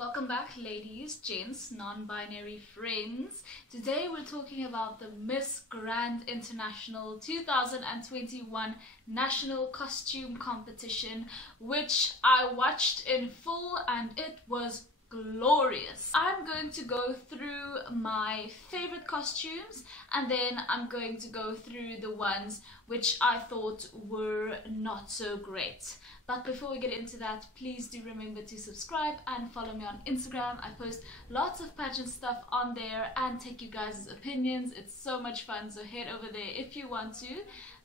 Welcome back, ladies, gents, non-binary friends. Today we're talking about the Miss Grand International 2021 National Costume Competition, which I watched in full and it was glorious. I'm going to go through my favorite costumes and then I'm going to go through the ones which I thought were not so great. But before we get into that, please do remember to subscribe and follow me on Instagram. I post lots of pageant stuff on there and take you guys' opinions. It's so much fun, so head over there if you want to.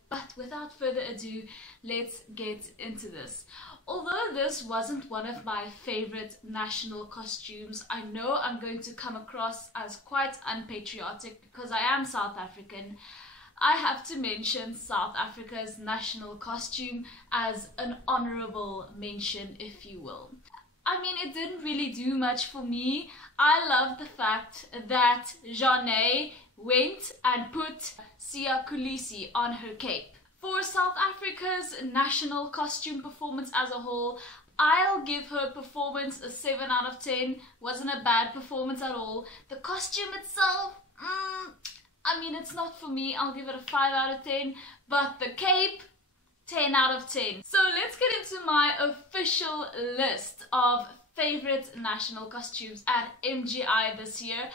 But without further ado, let's get into this. Although this wasn't one of my favorite national costumes, I know I'm going to come across as quite unpatriotic because I am South African. I have to mention South Africa's national costume as an honorable mention, if you will. I mean, it didn't really do much for me. I love the fact that Janae went and put Siya Kolisi on her cape. For South Africa's national costume performance as a whole, I'll give her performance a 7 out of 10. Wasn't a bad performance at all. The costume itself, I mean, it's not for me. I'll give it a 5 out of 10. But the cape, 10 out of 10. So let's get into my official list of favorite national costumes at MGI this year.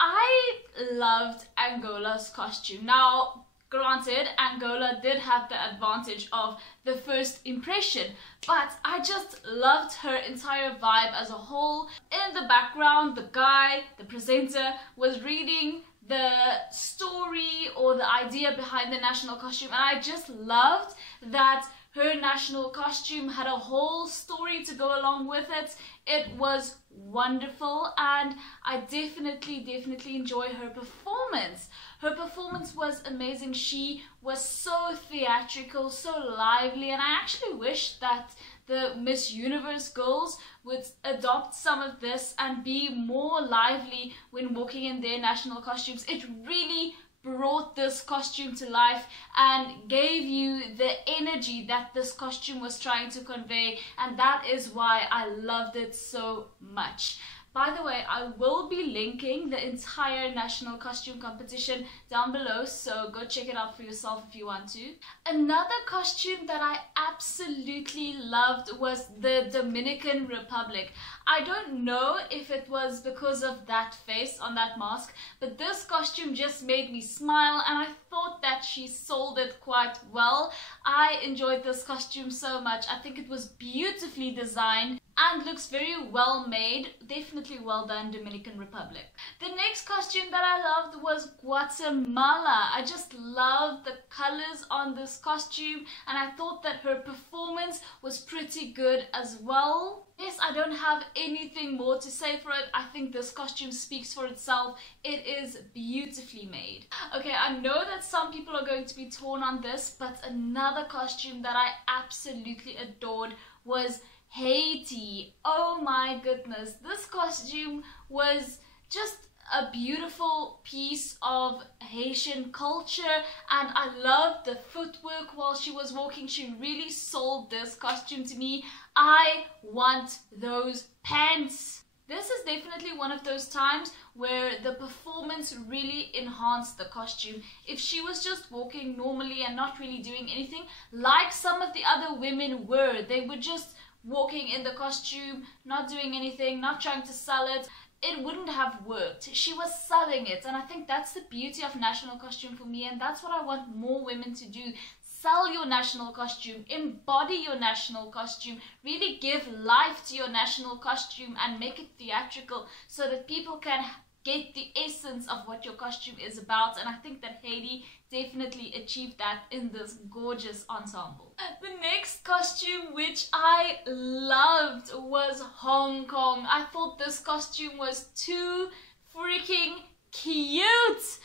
I loved Angola's costume. Now, granted, Angola did have the advantage of the first impression, but I just loved her entire vibe as a whole. In the background, the guy, the presenter, was reading the story or the idea behind the national costume, and I just loved that her national costume had a whole story to go along with it. It was wonderful and I definitely enjoyed her performance. Her performance was amazing. She was so theatrical, so lively, and I actually wish that the Miss Universe girls would adopt some of this and be more lively when walking in their national costumes. It really brought this costume to life and gave you the energy that this costume was trying to convey, and that is why I loved it so much. By the way, I will be linking the entire national costume competition down below, so go check it out for yourself if you want to. Another costume that I absolutely loved was the Dominican Republic. I don't know if it was because of that face on that mask, but this costume just made me smile and I thought that she sold it quite well. I enjoyed this costume so much. I think it was beautifully designed and looks very well made. Definitely well done, Dominican Republic. The next costume that I loved was Guatemala. I just loved the colors on this costume and I thought that her performance was pretty good as well. Yes, I don't have anything more to say for it. I think this costume speaks for itself. It is beautifully made. Okay, I know that some people are going to be torn on this, but another costume that I absolutely adored was Haiti. Oh my goodness, this costume was just a beautiful piece of Haitian culture and I loved the footwork while she was walking. She really sold this costume to me. I want those pants. This is definitely one of those times where the performance really enhanced the costume. If she was just walking normally and not really doing anything, like some of the other women were, they were just walking in the costume, not doing anything, not trying to sell it, it wouldn't have worked. She was selling it, and I think that's the beauty of national costume for me, and that's what I want more women to do. Sell your national costume, embody your national costume, really give life to your national costume and make it theatrical so that people can get the essence of what your costume is about, and I think that Haiti definitely achieved that in this gorgeous ensemble. The next costume which I loved was Hong Kong. I thought this costume was too freaking cute.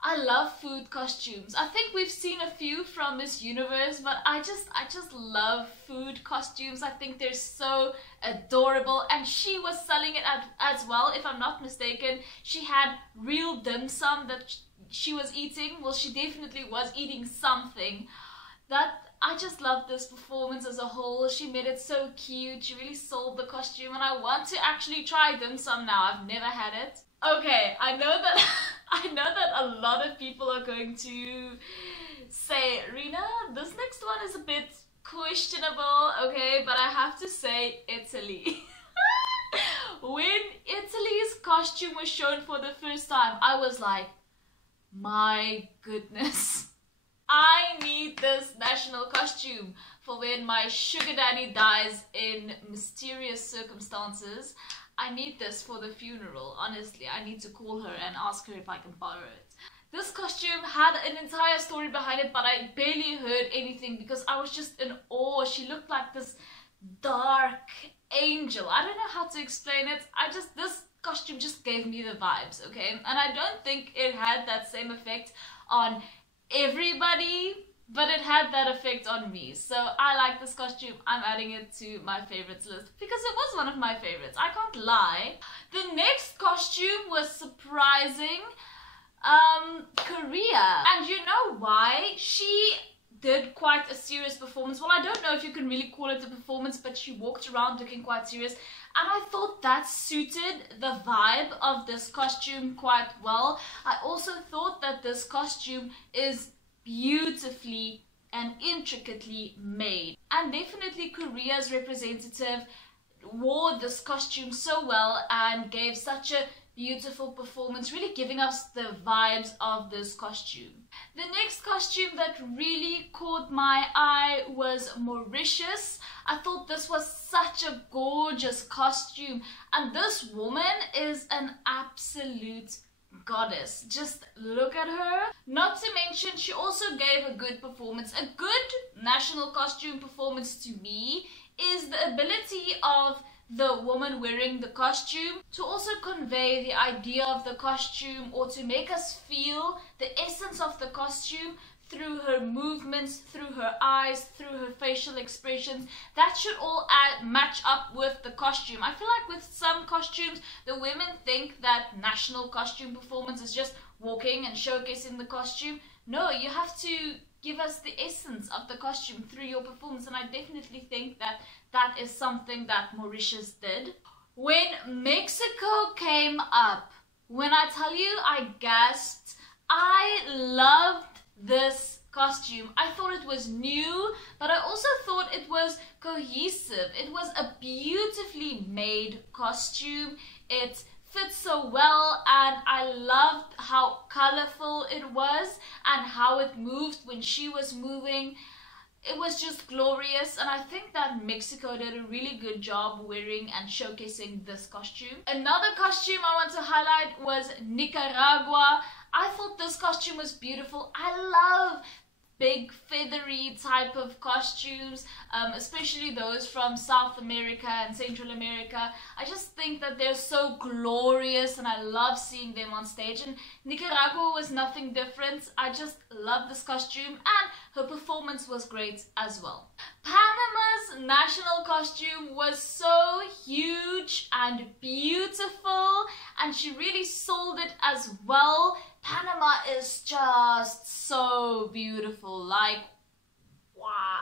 I love food costumes. I think we've seen a few from Miss Universe, but I just love food costumes. I think they're so adorable, and she was selling it as well, if I'm not mistaken. She had real dim sum that she was eating. Well, she definitely was eating something. That I just love this performance as a whole. She made it so cute. She really sold the costume, and I want to actually try dim sum now. I've never had it. Okay, I know that a lot of people are going to say, Rina, this next one is a bit questionable, okay, but I have to say Italy. When Italy's costume was shown for the first time, I was like, my goodness, I need this national costume for when my sugar daddy dies in mysterious circumstances. I need this for the funeral. Honestly, I need to call her and ask her if I can borrow it. This costume had an entire story behind it, but I barely heard anything because I was just in awe. She looked like this dark angel. I don't know how to explain it. This costume just gave me the vibes, okay? And I don't think it had that same effect on everybody, but it had that effect on me. So I like this costume. I'm adding it to my favorites list because it was one of my favorites. I can't lie. The next costume was surprising. Korea. And you know why? She did quite a serious performance. Well, I don't know if you can really call it a performance, but she walked around looking quite serious. And I thought that suited the vibe of this costume quite well. I also thought that this costume is beautifully and intricately made. And definitely Korea's representative wore this costume so well and gave such a beautiful performance, really giving us the vibes of this costume. The next costume that really caught my eye was Mauritius. I thought this was such a gorgeous costume, and this woman is an absolute goddess. Just look at her. Not to mention, she also gave a good performance. A good national costume performance to me is the ability of the woman wearing the costume to also convey the idea of the costume, or to make us feel the essence of the costume through her movements, through her eyes, through her facial expressions. That should all match up with the costume. I feel like with some costumes, the women think that national costume performance is just walking and showcasing the costume. No, you have to give us the essence of the costume through your performance, and I definitely think that that is something that Mauritius did. When Mexico came up, when I tell you I gasped, I loved this costume. I thought it was new, but I also thought it was cohesive. It was a beautifully made costume. It fit so well, and I loved how colorful it was and how it moved when she was moving. It was just glorious, and I think that Mexico did a really good job wearing and showcasing this costume. Another costume I want to highlight was Nicaragua. I thought this costume was beautiful. I love big feathery type of costumes, especially those from South America and Central America. I just think that they're so glorious, and I love seeing them on stage, and Nicaragua was nothing different. I just love this costume, and her performance was great as well. Panama's national costume was so huge and beautiful, and she really sold it as well. Panama is just so beautiful, like, wow.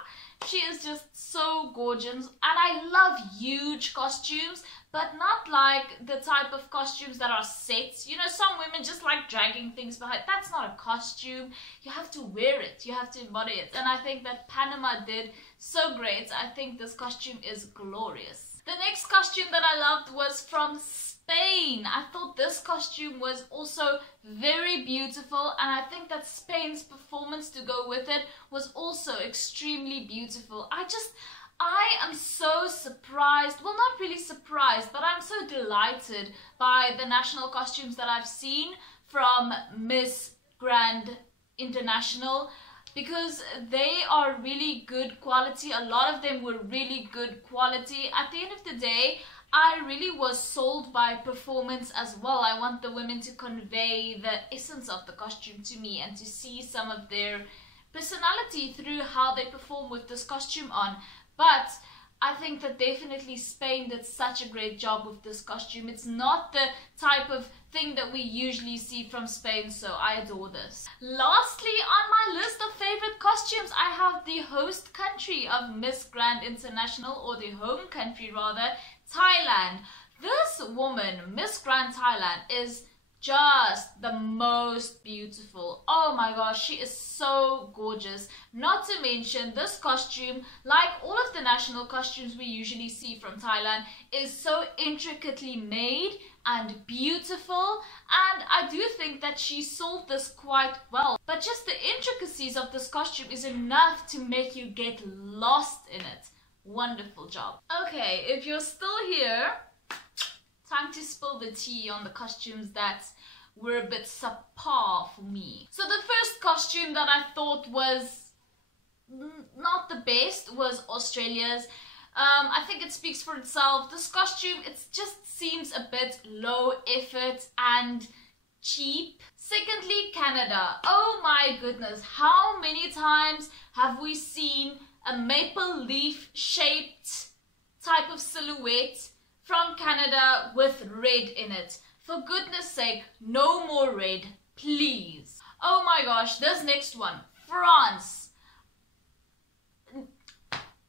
She is just so gorgeous, and I love huge costumes, but not like the type of costumes that are sets. You know, some women just like dragging things behind. That's not a costume. You have to wear it. You have to embody it. And I think that Panama did so great. I think this costume is glorious. The next costume that I loved was from Spain. I thought this costume was also very beautiful, and I think that Spain's performance to go with it was also extremely beautiful. I am so surprised, well, not really surprised, but I'm so delighted by the national costumes that I've seen from Miss Grand International, because they are really good quality. A lot of them were really good quality. At the end of the day, I really was sold by performance as well. I want the women to convey the essence of the costume to me and to see some of their personality through how they perform with this costume on. But I think that definitely Spain did such a great job with this costume. It's not the type of thing that we usually see from Spain, so I adore this. Lastly, on my list of favorite costumes, I have the host country of Miss Grand International, or the home country rather, Thailand. This woman, Miss Grand Thailand, is just the most beautiful. Oh my gosh, she is so gorgeous. Not to mention, this costume, like all of the national costumes we usually see from Thailand, is so intricately made and beautiful, and I do think that she sold this quite well. But just the intricacies of this costume is enough to make you get lost in it. Wonderful job. Okay, if you're still here, time to spill the tea on the costumes that were a bit subpar for me. So the first costume that I thought was not the best was Australia's. I think it speaks for itself. This costume, it just seems a bit low effort and cheap. Secondly, Canada. Oh my goodness, how many times have we seen a maple leaf shaped type of silhouette from Canada with red in it? For goodness sake, no more red, please. Oh my gosh, this next one, France.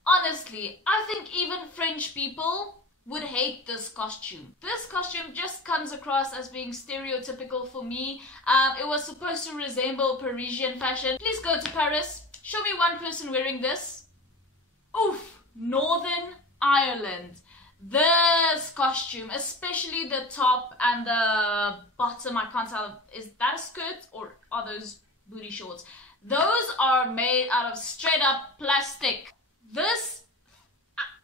Honestly, I think even French people would hate this costume. This costume just comes across as being stereotypical for me. It was supposed to resemble Parisian fashion. Please go to Paris. Show me one person wearing this. Oof, Northern Ireland. This costume, especially the top and the bottom, I can't tell, is that a skirt or are those booty shorts? Those are made out of straight up plastic. This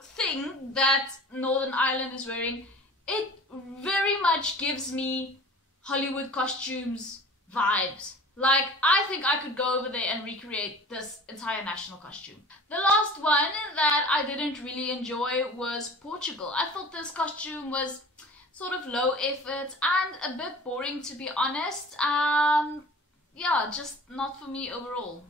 thing that Northern Ireland is wearing, it very much gives me Hollywood costumes vibes. Like, I think I could go over there and recreate this entire national costume. The last one that I didn't really enjoy was Portugal. I thought this costume was sort of low effort and a bit boring, to be honest. Yeah, just not for me overall.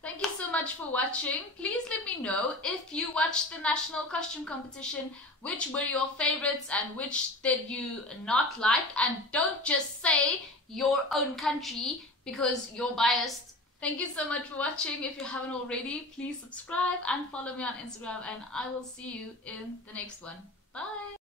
Thank you so much for watching. Please let me know if you watched the national costume competition, which were your favorites and which did you not like. And don't just say your own country because you're biased. Thank you so much for watching. If you haven't already, please subscribe and follow me on Instagram, and I will see you in the next one. Bye!